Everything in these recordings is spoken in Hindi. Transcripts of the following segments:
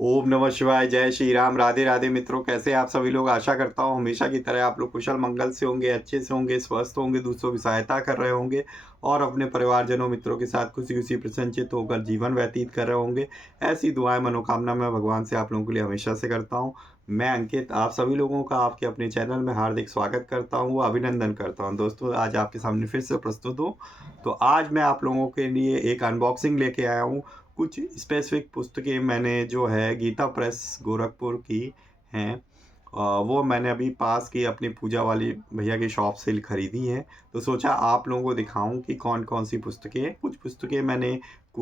ओम नमः शिवाय, जय श्री राम, राधे राधे मित्रों। कैसे आप सभी लोग? आशा करता हूँ हमेशा की तरह आप लोग कुशल मंगल से होंगे, अच्छे से होंगे, स्वस्थ होंगे, दूसरों की सहायता कर रहे होंगे और अपने परिवारजनों मित्रों के साथ खुशी खुशी प्रसन्नचित्त होकर जीवन व्यतीत कर रहे होंगे। ऐसी दुआएं मनोकामना मैं भगवान से आप लोगों के लिए हमेशा से करता हूँ। मैं अंकित आप सभी लोगों का आपके अपने चैनल में हार्दिक स्वागत करता हूँ, अभिनंदन करता हूँ। दोस्तों, आज आपके सामने फिर से प्रस्तुत हूँ। तो आज मैं आप लोगों के लिए एक अनबॉक्सिंग लेके आया हूँ। कुछ स्पेसिफिक पुस्तकें मैंने जो है गीता प्रेस गोरखपुर की हैं। वो मैंने अभी पास की अपनी पूजा वाली भैया की शॉप से खरीदी हैं। तो सोचा आप लोगों को दिखाऊं कि कौन कौन सी पुस्तकें हैं। कुछ पुस्तकें मैंने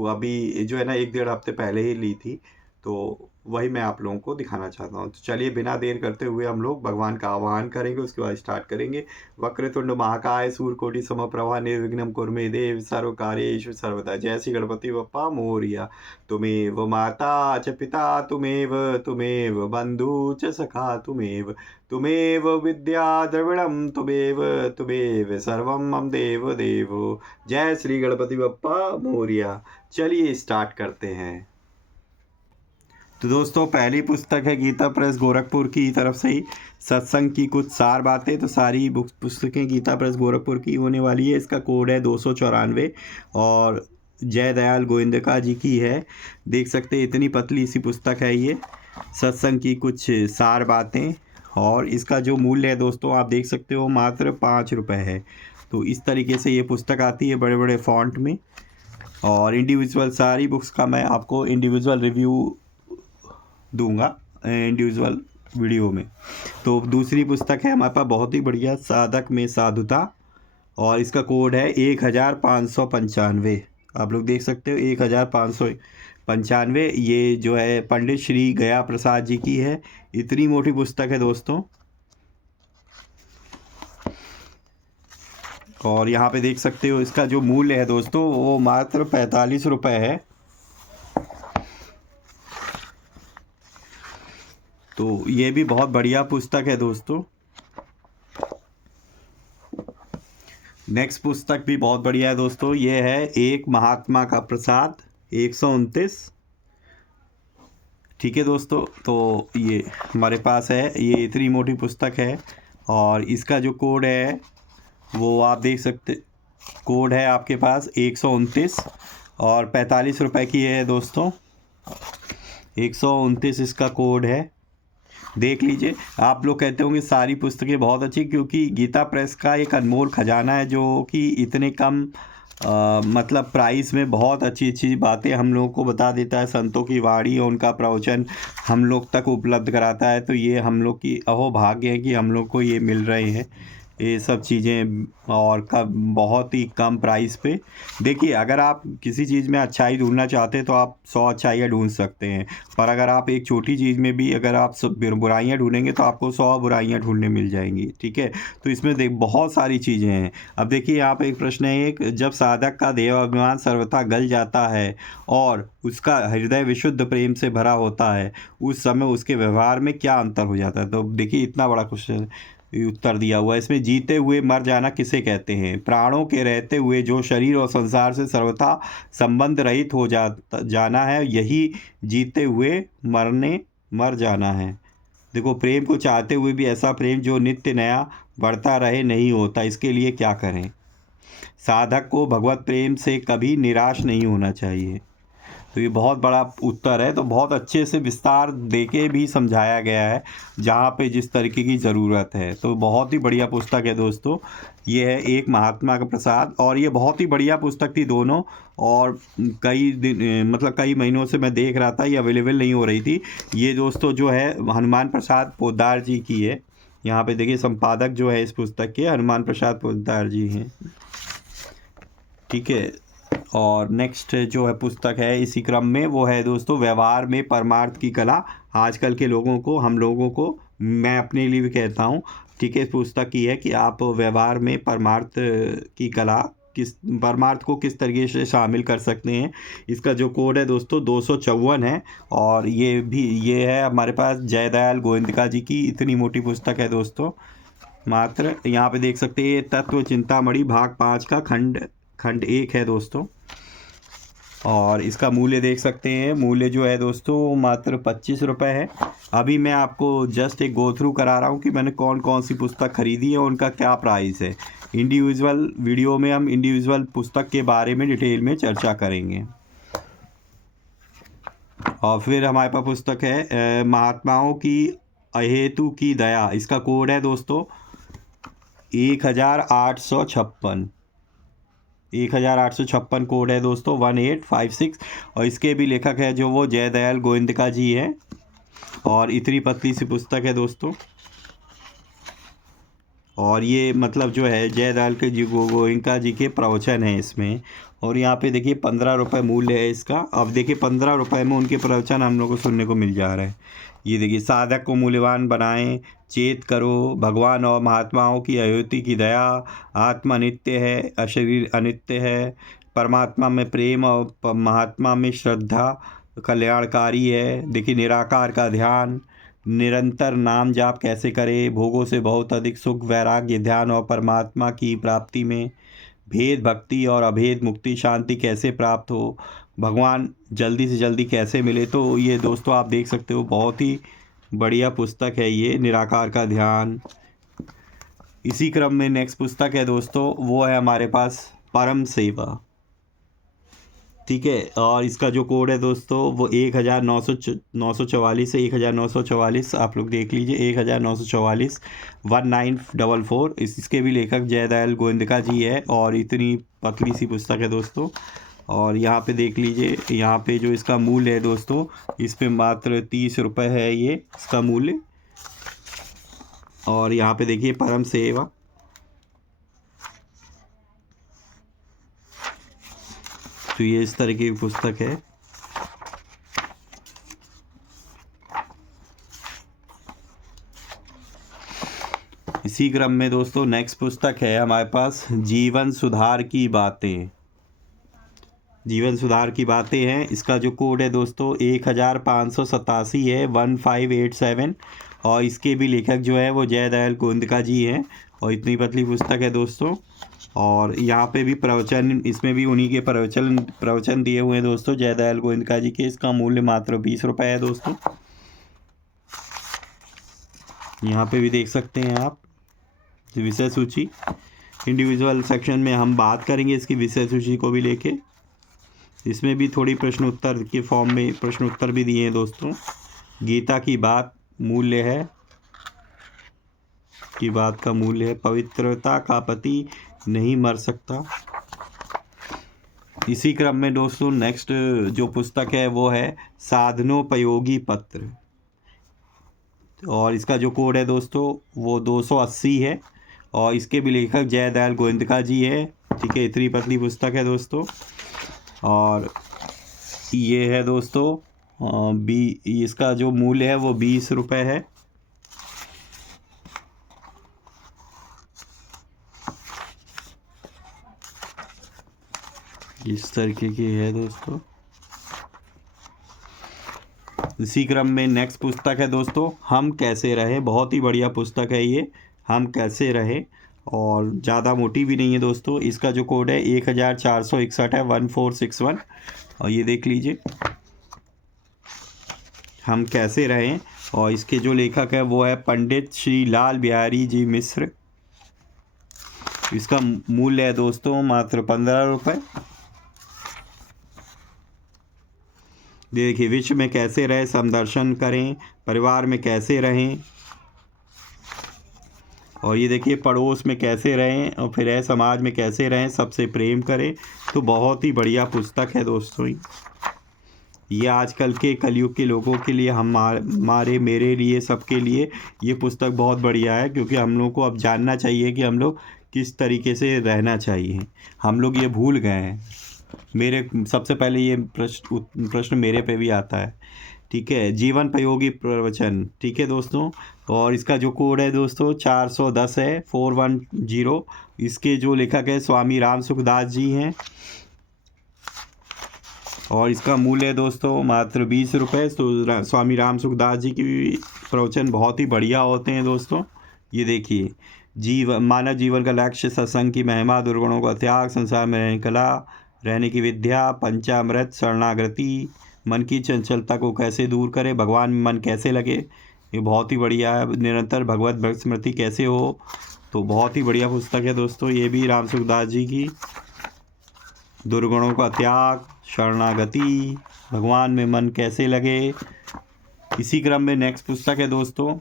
अभी जो है ना 1 डेढ़ हफ्ते पहले ही ली थी। तो वही मैं आप लोगों को दिखाना चाहता हूँ। तो चलिए बिना देर करते हुए हम लोग भगवान का आह्वान करेंगे, उसके बाद स्टार्ट करेंगे। वक्रतुंड महाकाय सूर्यकोटि समप्रभा निर्विघ्नं कुरु मे देव सर्वकार्येषु सर्वदा। जय श्री गणपति बप्पा मोरया। तुमेव माता च पिता तुमेव तुमेव बंधु च सखा तुमेव तुमेव विद्या द्रविणम तुमेव तुमेव सर्वम मम देव देवो। जय श्री गणपति बप्पा मोरया। चलिए स्टार्ट करते हैं। तो दोस्तों, पहली पुस्तक है गीता प्रेस गोरखपुर की तरफ से ही सत्संग की कुछ सार बातें। तो सारी बुक पुस्तकें गीता प्रेस गोरखपुर की होने वाली है। इसका कोड है 294 और जय दयाल गोविंदका जी की है। देख सकते हैं इतनी पतली सी पुस्तक है ये, सत्संग की कुछ सार बातें। और इसका जो मूल्य है दोस्तों, आप देख सकते हो मात्र 5 रुपये है। तो इस तरीके से ये पुस्तक आती है बड़े बड़े फॉन्ट में। और इंडिविजुअल सारी बुक्स का मैं आपको इंडिविजुअल रिव्यू दूंगा इंडिविजुअल वीडियो में। तो दूसरी पुस्तक है हमारे पास बहुत ही बढ़िया, साधक में साधुता, और इसका कोड है 1595। आप लोग देख सकते हो 1595। ये जो है पंडित श्री गया प्रसाद जी की है। इतनी मोटी पुस्तक है दोस्तों। और यहाँ पे देख सकते हो इसका जो मूल्य है दोस्तों, वो मात्र 45 रुपये है। तो ये भी बहुत बढ़िया पुस्तक है दोस्तों। नेक्स्ट पुस्तक भी बहुत बढ़िया है दोस्तों। ये है एक महात्मा का प्रसाद 129। ठीक है दोस्तों, तो ये हमारे पास है, ये इतनी मोटी पुस्तक है। और इसका जो कोड है वो आप देख सकते, कोड है आपके पास 129 और 45 रुपये की है दोस्तों। 129 इसका कोड है, देख लीजिए। आप लोग कहते होंगे सारी पुस्तकें बहुत अच्छी, क्योंकि गीता प्रेस का एक अनमोल खजाना है जो कि इतने कम मतलब प्राइस में बहुत अच्छी अच्छी बातें हम लोगों को बता देता है। संतों की वाणी और उनका प्रवचन हम लोग तक उपलब्ध कराता है। तो ये हम लोग की अहोभाग्य है कि हम लोग को ये मिल रहे हैं ये सब चीज़ें, और कब बहुत ही कम प्राइस पे। देखिए, अगर आप किसी चीज़ में अच्छाई ढूंढना चाहते हैं तो आप 100 अच्छाइयाँ ढूंढ सकते हैं। पर अगर आप एक छोटी चीज़ में भी अगर आप सब बुराइयाँ ढूंढेंगे तो आपको 100 बुराइयाँ ढूंढने मिल जाएंगी। ठीक है, तो इसमें देख बहुत सारी चीज़ें हैं। अब देखिए, यहाँ पे एक प्रश्न है, एक जब साधक का देहाभिमान सर्वथा गल जाता है और उसका हृदय विशुद्ध प्रेम से भरा होता है, उस समय उसके व्यवहार में क्या अंतर हो जाता है? तो देखिए, इतना बड़ा क्वेश्चन उत्तर दिया हुआ है इसमें। जीते हुए मर जाना किसे कहते हैं? प्राणों के रहते हुए जो शरीर और संसार से सर्वथा संबंध रहित हो जाना है, यही जीते हुए मर जाना है। देखो, प्रेम को चाहते हुए भी ऐसा प्रेम जो नित्य नया बढ़ता रहे नहीं होता। इसके लिए क्या करें? साधक को भगवत प्रेम से कभी निराश नहीं होना चाहिए। तो ये बहुत बड़ा उत्तर है। तो बहुत अच्छे से विस्तार देके भी समझाया गया है जहाँ पे जिस तरीके की ज़रूरत है। तो बहुत ही बढ़िया पुस्तक है दोस्तों। ये है एक महात्मा का प्रसाद, और ये बहुत ही बढ़िया पुस्तक थी दोनों। और कई दिन मतलब कई महीनों से मैं देख रहा था, ये अवेलेबल नहीं हो रही थी। ये दोस्तों जो है हनुमान प्रसाद पोद्दार जी की है। यहाँ पे देखिए, संपादक जो है इस पुस्तक के हनुमान प्रसाद पोद्दार जी हैं। ठीक है, और नेक्स्ट जो है पुस्तक है इसी क्रम में, वो है दोस्तों व्यवहार में परमार्थ की कला। आजकल के लोगों को, हम लोगों को, मैं अपने लिए भी कहता हूँ, ठीक है, इस पुस्तक की है कि आप व्यवहार में परमार्थ की कला, किस परमार्थ को किस तरीके से शामिल कर सकते हैं। इसका जो कोड है दोस्तों 254 है। और ये है हमारे पास जय दयाल गोविंदका जी की इतनी मोटी पुस्तक है दोस्तों। मात्र यहाँ पे देख सकते हैं, तत्व चिंतामणि भाग 5 का खंड 1 है दोस्तों। और इसका मूल्य देख सकते हैं, मूल्य जो है दोस्तों मात्र 25 रुपये है। अभी मैं आपको जस्ट एक गो थ्रू करा रहा हूँ कि मैंने कौन कौन सी पुस्तक खरीदी है, उनका क्या प्राइस है। इंडिविजुअल वीडियो में हम इंडिविजुअल पुस्तक के बारे में डिटेल में चर्चा करेंगे। और फिर हमारे पास पुस्तक है महात्माओं की अहेतु की दया। इसका कोड है दोस्तों 1856 कोड है दोस्तों 1856। और इसके भी लेखक है जो वो जयदयाल गोविंदका जी हैं। और इतनी पतली सी पुस्तक है दोस्तों। और ये मतलब जो है जयदयाल के जी गोविंदका जी के प्रवचन हैं इसमें। और यहाँ पे देखिए 15 रुपये मूल्य है इसका। अब देखिए 15 रुपये में उनके प्रवचन हम लोग को सुनने को मिल जा रहा है। ये देखिए, साधक को मूल्यवान बनाएं, चेत करो, भगवान और महात्माओं की अयोति की दया, आत्मा नित्य है, अशरीर अनित्य है, परमात्मा में प्रेम और महात्मा में श्रद्धा कल्याणकारी है। देखिए, निराकार का ध्यान, निरंतर नाम जाप कैसे करें, भोगों से बहुत अधिक सुख, वैराग्य, ध्यान और परमात्मा की प्राप्ति में, भेद भक्ति और अभेद मुक्ति शांति कैसे प्राप्त हो, भगवान जल्दी से जल्दी कैसे मिले। तो ये दोस्तों आप देख सकते हो, बहुत ही बढ़िया पुस्तक है ये, निराकार का ध्यान। इसी क्रम में नेक्स्ट पुस्तक है दोस्तों, वो है हमारे पास परम सेवा। ठीक है, और इसका जो कोड है दोस्तों वो 1944 से 1944, आप लोग देख लीजिए, 1944 1944। इसके भी लेखक जयदयाल गोविंदका जी है। और इतनी पतली सी पुस्तक है दोस्तों। और यहाँ पे देख लीजिए, यहाँ पे जो इसका मूल्य है दोस्तों, इस पे मात्र 30 रुपये है ये इसका मूल्य। और यहाँ पे देखिए परम सेवा, तो ये इस तरह की पुस्तक है। इसी क्रम में दोस्तों नेक्स्ट पुस्तक है हमारे पास जीवन सुधार की बातें। जीवन सुधार की बातें हैं। इसका जो कोड है दोस्तों 1587 है 1587। और इसके भी लेखक जो है वो जयदयाल गोविंदका जी हैं। और इतनी पतली पुस्तक है दोस्तों। और यहाँ पे भी प्रवचन, इसमें भी उन्हीं के प्रवचन दिए हुए हैं दोस्तों जयदयाल गोविंदका जी के। इसका मूल्य मात्र 20 रुपये है दोस्तों। यहाँ पे भी देख सकते हैं आप विषय सूची। इंडिविजुअल सेक्शन में हम बात करेंगे इसकी विषय सूची को भी लेके। इसमें भी थोड़ी प्रश्न उत्तर के फॉर्म में प्रश्न उत्तर भी दिए हैं दोस्तों। गीता की बात मूल्य है, की बात का मूल्य है, पवित्रता का पति नहीं मर सकता। इसी क्रम में दोस्तों नेक्स्ट जो पुस्तक है वो है साधनोपयोगी पत्र। और इसका जो कोड है दोस्तों वो 280 है। और इसके भी लेखक जयदयाल गोविंदका जी है। ठीक है, इतनी पतली पुस्तक है दोस्तों। और ये है दोस्तों इसका जो मूल्य है वो 20 रुपये है। इस तरीके की है दोस्तों। इसी क्रम में नेक्स्ट पुस्तक है दोस्तों हम कैसे रहें। बहुत ही बढ़िया पुस्तक है ये, हम कैसे रहें। और ज़्यादा मोटी भी नहीं है दोस्तों। इसका जो कोड है 1461 है 1461। और ये देख लीजिए, हम कैसे रहें। और इसके जो लेखक है वो है पंडित श्री लाल बिहारी जी मिश्र। इसका मूल्य है दोस्तों मात्र 15 रुपये। देखिए, विश्व में कैसे रहें, समदर्शन करें, परिवार में कैसे रहें। और ये देखिए, पड़ोस में कैसे रहें, और फिर है समाज में कैसे रहें, सबसे प्रेम करें। तो बहुत ही बढ़िया पुस्तक है दोस्तों। ये आजकल के कलयुग के लोगों के लिए, हमारे मेरे लिए, सबके लिए ये पुस्तक बहुत बढ़िया है। क्योंकि हम लोग को अब जानना चाहिए कि हम लोग किस तरीके से रहना चाहिए। हम लोग ये भूल गए हैं। मेरे सबसे पहले ये प्रश्न मेरे पे भी आता है। ठीक है, जीवनोपयोगी प्रवचन। ठीक है दोस्तों। और इसका जो कोड है दोस्तों 410 है 410। इसके जो लेखक है स्वामी राम सुखदास जी हैं। और इसका मूल्य है दोस्तों मात्र 20 रुपये। तो स्वामी राम सुखदास जी की प्रवचन बहुत ही बढ़िया होते हैं दोस्तों। ये देखिए, मानव जीवन का लक्ष्य, सत्संग की महिमा, दुर्गुणों का त्याग, संसार में रहने कला, रहने की विद्या, पंचामृत, शरणागति, मन की चंचलता को कैसे दूर करें, भगवान में मन कैसे लगे, ये बहुत ही बढ़िया है। निरंतर भगवत भक्त स्मृति कैसे हो, तो बहुत ही बढ़िया पुस्तक है दोस्तों ये भी राम सुखदास जी की। दुर्गुणों का त्याग, शरणागति, भगवान में मन कैसे लगे। इसी क्रम में नेक्स्ट पुस्तक है दोस्तों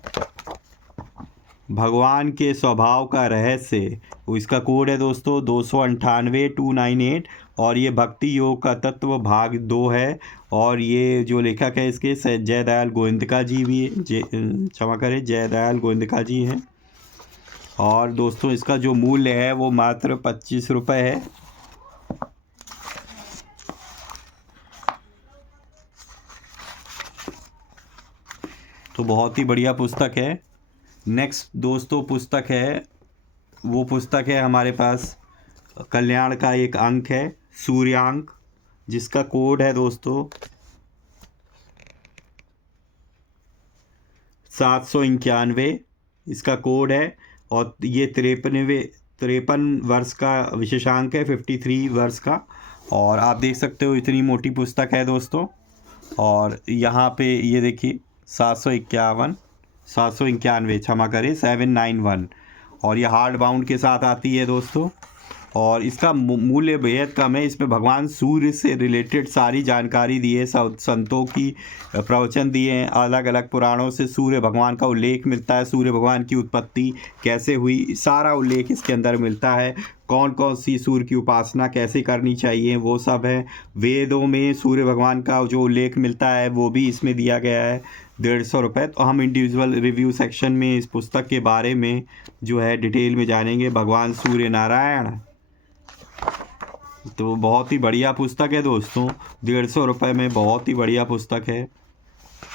भगवान के स्वभाव का रहस्य, इसका कोड है दोस्तों 298-298 और ये भक्ति योग का तत्व भाग 2 है। और ये जो लेखक है इसके जयदयाल गोविंदका जी भी क्षमा करें जयदयाल गोविंदका जी हैं। और दोस्तों इसका जो मूल्य है वो मात्र 25 रुपये है। तो बहुत ही बढ़िया पुस्तक है। नेक्स्ट दोस्तों पुस्तक है, वो पुस्तक है हमारे पास कल्याण का एक अंक है सूर्यांक, जिसका कोड है दोस्तों 791 इसका कोड है। और ये 53 वर्ष का विशेषांक है, 53 वर्ष का। और आप देख सकते हो इतनी मोटी पुस्तक है दोस्तों। और यहाँ पे ये देखिए 791 क्षमा करें 791 और ये हार्ड बाउंड के साथ आती है दोस्तों। और इसका मूल्य बेहद कम है। इसमें भगवान सूर्य से रिलेटेड सारी जानकारी दी है, संतों की प्रवचन दिए हैं, अलग अलग पुराणों से सूर्य भगवान का उल्लेख मिलता है, सूर्य भगवान की उत्पत्ति कैसे हुई सारा उल्लेख इसके अंदर मिलता है। कौन कौन सी सूर्य की उपासना कैसे करनी चाहिए वो सब है। वेदों में सूर्य भगवान का जो उल्लेख मिलता है वो भी इसमें दिया गया है। 150 रुपये। तो हम इंडिविजुअल रिव्यू सेक्शन में इस पुस्तक के बारे में जो है डिटेल में जानेंगे। भगवान सूर्य नारायण, तो बहुत ही बढ़िया पुस्तक है दोस्तों। 150 रुपये में बहुत ही बढ़िया पुस्तक है।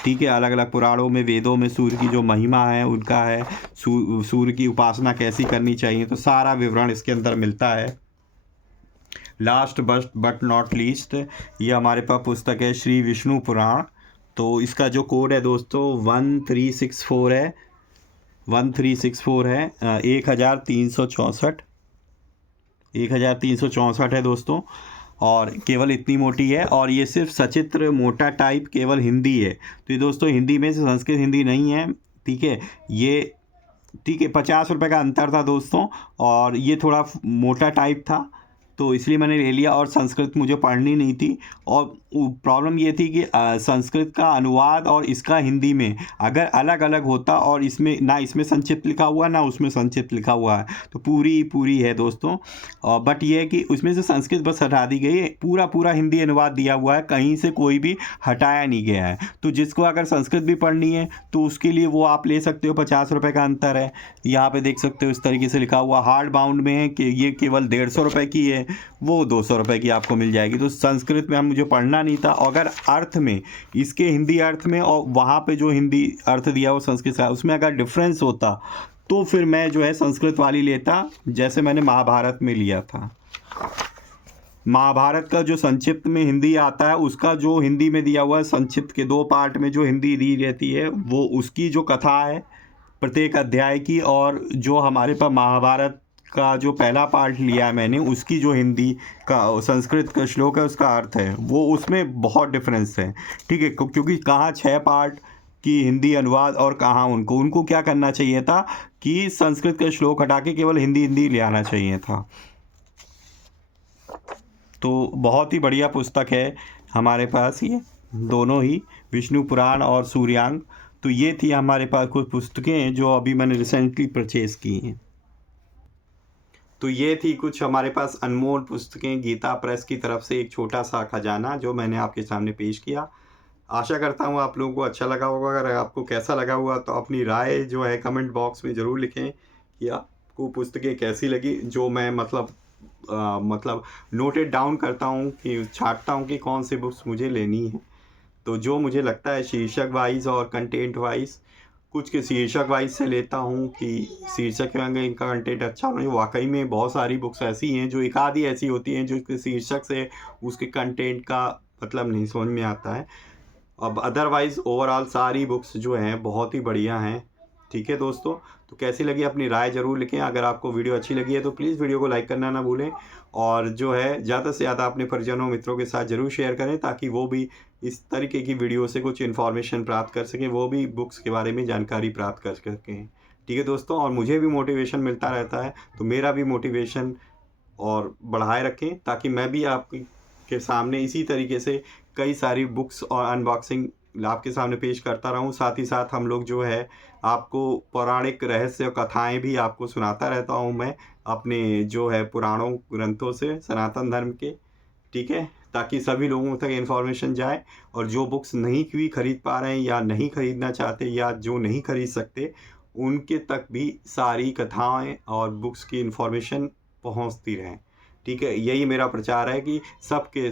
ठीक है, अलग अलग पुराणों में वेदों में सूर्य की जो महिमा है उनका है, सूर्य की उपासना कैसी करनी चाहिए, तो सारा विवरण इसके अंदर मिलता है। लास्ट बट नॉट लीस्ट ये हमारे पास पुस्तक है श्री विष्णु पुराण। तो इसका जो कोड है दोस्तों 1364 है, 1364 है। 1364 है दोस्तों। और केवल इतनी मोटी है। और ये सिर्फ सचित्र मोटा टाइप केवल हिंदी है। तो ये दोस्तों हिंदी में से संस्कृत हिंदी नहीं है। ठीक है, ये ठीक है 50 रुपये का अंतर था दोस्तों। और ये थोड़ा मोटा टाइप था तो इसलिए मैंने ले लिया। और संस्कृत मुझे पढ़नी नहीं थी। और प्रॉब्लम ये थी कि संस्कृत का अनुवाद और इसका हिंदी में अगर अलग अलग होता और इसमें ना इसमें संक्षिप्त लिखा हुआ ना उसमें संक्षिप्त लिखा हुआ है तो पूरी है दोस्तों। बट ये है कि उसमें से संस्कृत बस हटा दी गई है, पूरा हिंदी अनुवाद दिया हुआ है, कहीं से कोई भी हटाया नहीं गया है। तो जिसको अगर संस्कृत भी पढ़नी है तो उसके लिए वो आप ले सकते हो। 50 रुपये का अंतर है। यहाँ पे देख सकते हो इस तरीके से लिखा हुआ। हार्ड बाउंड में है कि ये केवल 150 रुपये की है, वो 200 रुपये की आपको मिल जाएगी। तो संस्कृत में मुझे पढ़ना नहीं था। अगर अर्थ में इसके हिंदी अर्थ में और वहाँ पे जो हिंदी अर्थ दिया वो संस्कृत का उसमें अगर डिफरेंस होता तो फिर मैं जो है संस्कृत वाली लेता, जैसे मैंने महाभारत में लिया था। महाभारत का जो संक्षिप्त में हिंदी आता है उसका जो हिंदी में दिया हुआ है संक्षिप्त के 2 पार्ट में जो हिंदी दी रहती है वो उसकी जो कथा है प्रत्येक अध्याय की, और जो हमारे पास महाभारत का जो पहला पार्ट लिया है मैंने उसकी जो हिंदी का संस्कृत का श्लोक है उसका अर्थ है वो उसमें बहुत डिफरेंस है। ठीक है, क्योंकि कहाँ 6 पार्ट की हिंदी अनुवाद और कहाँ उनको क्या करना चाहिए था कि संस्कृत का श्लोक हटा के केवल हिंदी ले आना चाहिए था। तो बहुत ही बढ़िया पुस्तक है हमारे पास ये दोनों ही, विष्णु पुराण और सूर्यांक। तो ये थी हमारे पास कुछ पुस्तकें जो अभी मैंने रिसेंटली परचेज़ की हैं। तो ये थी कुछ हमारे पास अनमोल पुस्तकें गीता प्रेस की तरफ से, एक छोटा सा खजाना जो मैंने आपके सामने पेश किया। आशा करता हूँ आप लोगों को अच्छा लगा होगा। अगर आपको कैसा लगा हुआ तो अपनी राय जो है कमेंट बॉक्स में ज़रूर लिखें कि आपको पुस्तकें कैसी लगी। जो मैं मतलब नोटेड डाउन करता हूँ कि छांटता हूँ कि कौन सी बुक्स मुझे लेनी है। तो जो मुझे लगता है शीर्षक वाइज और कंटेंट वाइज, कुछ के शीर्षक वाइज से लेता हूँ कि शीर्षक में इनका कंटेंट अच्छा होना चाहिए। वाकई में बहुत सारी बुक्स ऐसी हैं जो एक आधी ऐसी होती हैं जो उसके शीर्षक से उसके कंटेंट का मतलब नहीं समझ में आता है। अब अदरवाइज़ ओवरऑल सारी बुक्स जो हैं बहुत ही बढ़िया हैं। ठीक है दोस्तों, तो कैसी लगी अपनी राय ज़रूर लिखें। अगर आपको वीडियो अच्छी लगी है तो प्लीज़ वीडियो को लाइक करना ना भूलें, और जो है ज़्यादा से ज़्यादा अपने परिजनों मित्रों के साथ ज़रूर शेयर करें, ताकि वो भी इस तरीके की वीडियो से कुछ इन्फॉर्मेशन प्राप्त कर सकें, वो भी बुक्स के बारे में जानकारी प्राप्त कर सकें। ठीक है दोस्तों, और मुझे भी मोटिवेशन मिलता रहता है, तो मेरा भी मोटिवेशन और बढ़ाए रखें, ताकि मैं भी आपके सामने इसी तरीके से कई सारी बुक्स और अनबॉक्सिंग आपके सामने पेश करता रहूं। साथ ही साथ हम लोग जो है आपको पौराणिक रहस्य और कथाएं भी आपको सुनाता रहता हूं मैं, अपने जो है पुराणों ग्रंथों से, सनातन धर्म के। ठीक है, ताकि सभी लोगों तक इन्फॉर्मेशन जाए, और जो बुक्स नहीं भी खरीद पा रहे हैं या नहीं खरीदना चाहते या जो नहीं खरीद सकते, उनके तक भी सारी कथाएं और बुक्स की इन्फॉर्मेशन पहुंचती रहें। ठीक है, यही मेरा प्रचार है कि सबके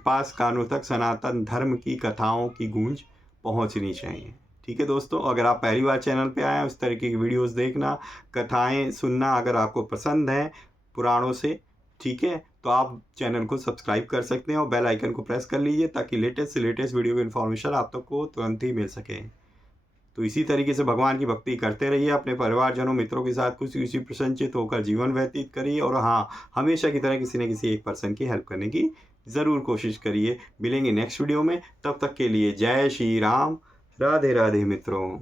पास कानों तक सनातन धर्म की कथाओं की गूंज पहुंचनी चाहिए। ठीक है दोस्तों, अगर आप पहली बार चैनल पे आए हैं, उस तरीके की वीडियोस देखना, कथाएं सुनना अगर आपको पसंद है पुराणों से, ठीक है, तो आप चैनल को सब्सक्राइब कर सकते हैं और बेल आइकन को प्रेस कर लीजिए, ताकि लेटेस्ट से लेटेस्ट वीडियो की इन्फॉर्मेशन आप तक को तुरंत ही मिल सके। तो इसी तरीके से भगवान की भक्ति करते रहिए, अपने परिवारजनों मित्रों के साथ खुशी खुशी प्रसन्नचित होकर जीवन व्यतीत करिए, और हाँ, हमेशा की तरह किसी न किसी एक पर्सन की हेल्प करने की ज़रूर कोशिश करिए। मिलेंगे नेक्स्ट वीडियो में, तब तक के लिए जय श्री राम, राधे राधे मित्रों।